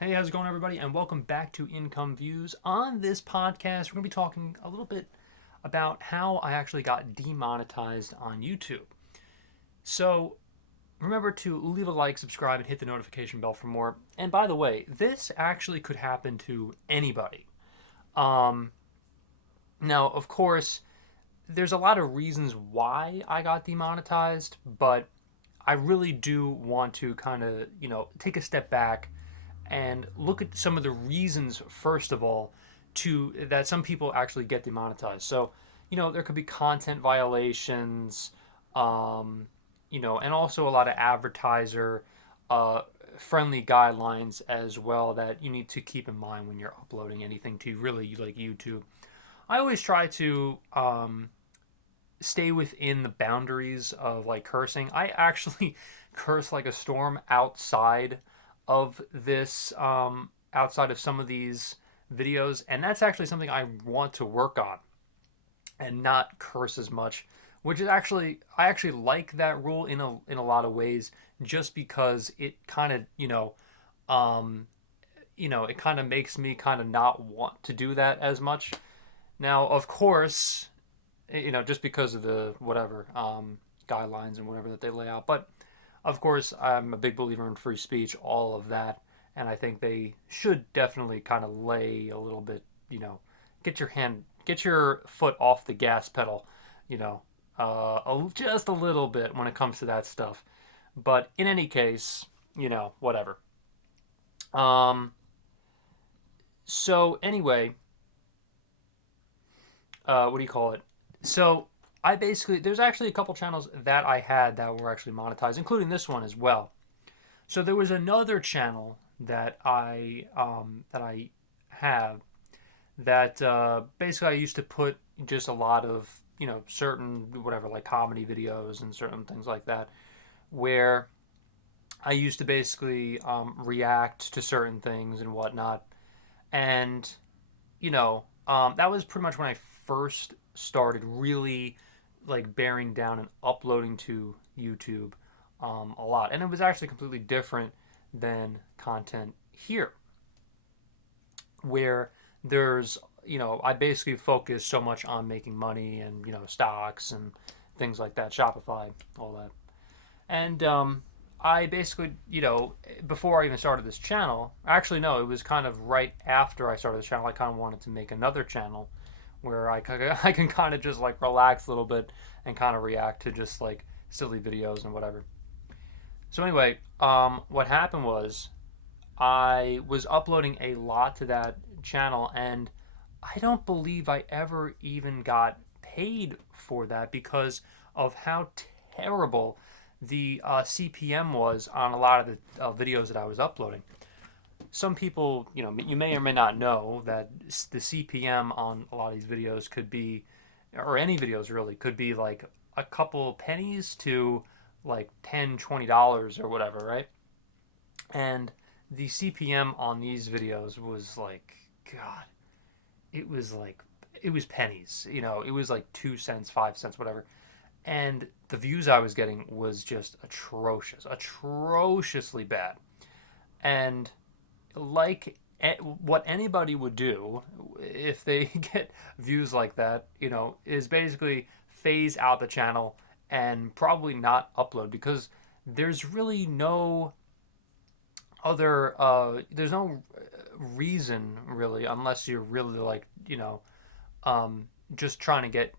Hey, how's it going, everybody? And welcome back to Income Views. On this podcast, we're going to be talking a little bit about how I actually got demonetized on YouTube. So, remember to leave a like, subscribe, and hit the notification bell for more. And by the way, this actually could happen to anybody. Um, Now, of course, there's a lot of reasons why I got demonetized, but I really do want to kind of, take a step back and look at some of the reasons first of all to that some people actually get demonetized. So, there could be content violations, um, and also a lot of advertiser uh, friendly guidelines as well that you need to keep in mind when you're uploading anything to really like YouTube. I always try to stay within the boundaries of like cursing. I actually curse like a storm of this, outside of some of these videos, and that's actually something I want to work on and not curse as much. Which is actually I actually like that rule in a lot of ways, just because it kind of um, it kind of makes me kind of not want to do that as much. Now, of course, just because of the whatever guidelines and whatever that they lay out. But of course, I'm a big believer in free speech, all of that, and I think they should definitely kind of lay a little bit, get your foot off the gas pedal, you know, just a little bit when it comes to that stuff. But in any case, whatever. Um, so anyway, what do you call it? So I basically there's actually a couple channels that I had that were actually monetized, including this one as well. So there was another channel that I have that basically I used to put just a lot of certain whatever like comedy videos and certain things like that, where I used to basically react to certain things and whatnot, and that was pretty much when I first started really like bearing down and uploading to YouTube a lot. And it was actually completely different than content here, where there's, I basically focus so much on making money and, stocks and things like that, Shopify, all that. And I basically, before I even started this channel, actually, no, it was kind of right after I started this channel, I kind of wanted to make another channel where I can kind of just like relax a little bit and kind of react to just like silly videos and whatever. So anyway, what happened was I was uploading a lot to that channel, and I don't believe I ever even got paid for that because of how terrible the CPM was on a lot of the videos that I was uploading. Some people, you may or may not know that the CPM on a lot of these videos could be, or any videos really, could be like a couple pennies to like $10, $20 or whatever, right? And the CPM on these videos was like, God, it was like, it was pennies, it was like 2 cents, 5 cents, whatever. And the views I was getting was just atrocious, atrociously bad. And like what anybody would do if they get views like that, is basically phase out the channel and probably not upload, because there's really no there's no reason really, unless you're really like, just trying to get,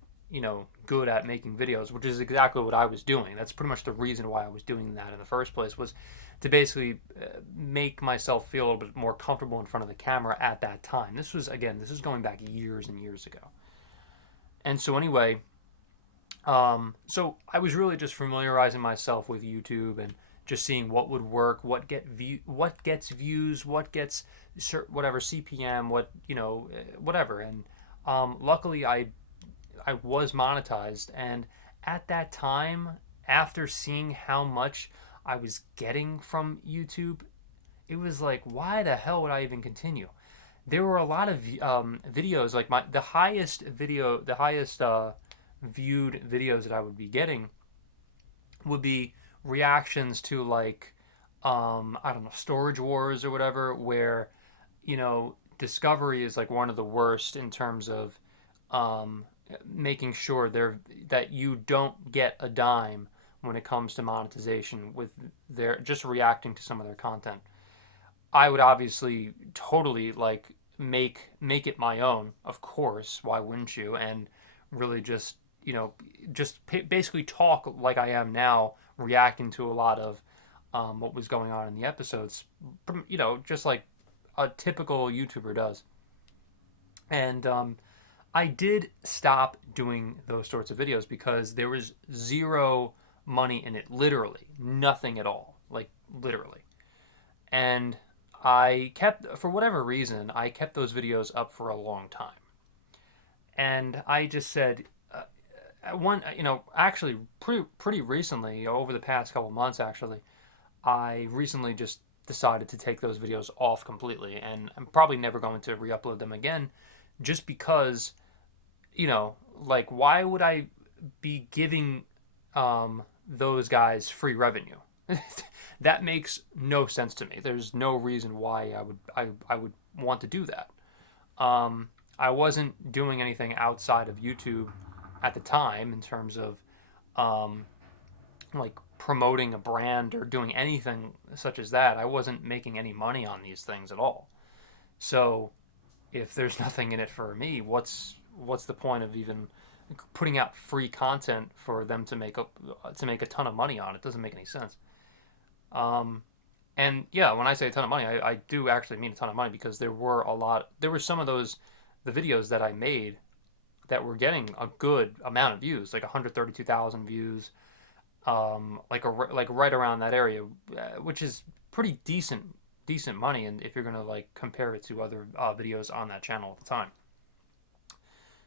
good at making videos, which is exactly what I was doing. That's pretty much the reason why I was doing that in the first place, was to basically make myself feel a little bit more comfortable in front of the camera at that time. This is going back years and years ago. And so anyway, so I was really just familiarizing myself with YouTube and just seeing what would work, what gets views, what gets whatever CPM, whatever. And luckily, I was monetized, and at that time, after seeing how much I was getting from YouTube, it was like, why the hell would I even continue? There were a lot of videos, like the highest viewed videos that I would be getting would be reactions to like I don't know, storage wars or whatever, where, Discovery is like one of the worst in terms of um, making sure that you don't get a dime when it comes to monetization with their just reacting to some of their content. I would obviously totally like make it my own, of course. Why wouldn't you? And really just basically talk like I am now, reacting to a lot of what was going on in the episodes. Just like a typical YouTuber does. And I did stop doing those sorts of videos because there was zero money in it, literally nothing at all, like literally. And I kept, for whatever reason, I kept those videos up for a long time. And I just said, actually, pretty recently, over the past couple months, actually, I recently just decided to take those videos off completely, and I'm probably never going to re-upload them again, just because, like, why would I be giving those guys free revenue? That makes no sense to me. There's no reason why I would want to do that. I wasn't doing anything outside of YouTube at the time in terms of um, like promoting a brand or doing anything such as that. I wasn't making any money on these things at all. So if there's nothing in it for me, what's the point of even putting out free content for them to make a ton of money on? It doesn't make any sense. Um, and yeah, when I say a ton of money, I do actually mean a ton of money, because there were some of the videos that I made that were getting a good amount of views, like 132,000 views, like right around that area, which is pretty decent money, and if you're gonna like compare it to other videos on that channel at the time.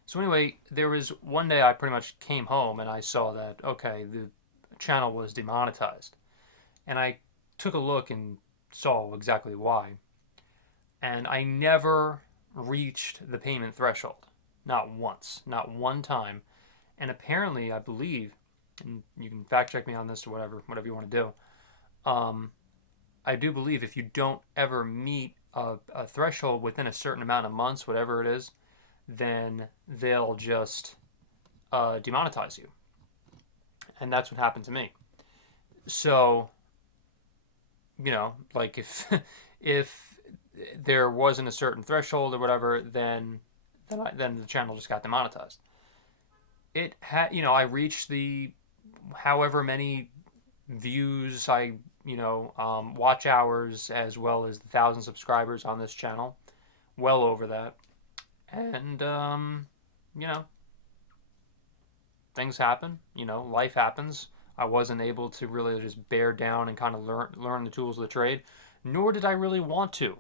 So anyway, there was one day I pretty much came home and I saw that, okay, the channel was demonetized, and I took a look and saw exactly why. And I never reached the payment threshold, not once, not one time. And apparently, I believe, and you can fact check me on this or whatever you want to do. I do believe if you don't ever meet a threshold within a certain amount of months, whatever it is, then they'll just demonetize you. And that's what happened to me. So, like if if there wasn't a certain threshold or whatever, then the channel just got demonetized. It had, I reached the however many views watch hours, as well as the 1,000 subscribers on this channel, well over that. And you know, things happen. Life happens. I wasn't able to really just bear down and kind of learn the tools of the trade, nor did I really want to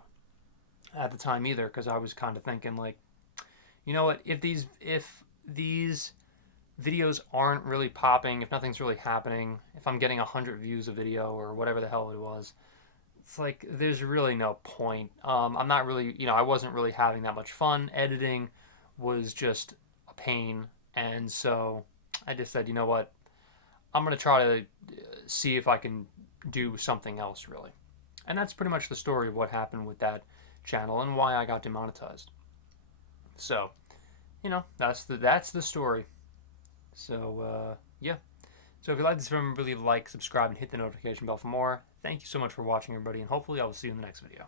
at the time either, because I was kind of thinking like, you know what, if these videos aren't really popping, if nothing's really happening, if I'm getting 100 views a video or whatever the hell it was, it's like there's really no point. I'm not really, I wasn't really having that much fun. Editing was just a pain, and so I just said, you know what, I'm gonna try to see if I can do something else really, and that's pretty much the story of what happened with that channel and why I got demonetized. So, that's the story. So yeah. So if you like this, remember, really like, subscribe, and hit the notification bell for more. Thank you so much for watching, everybody, and hopefully I will see you in the next video.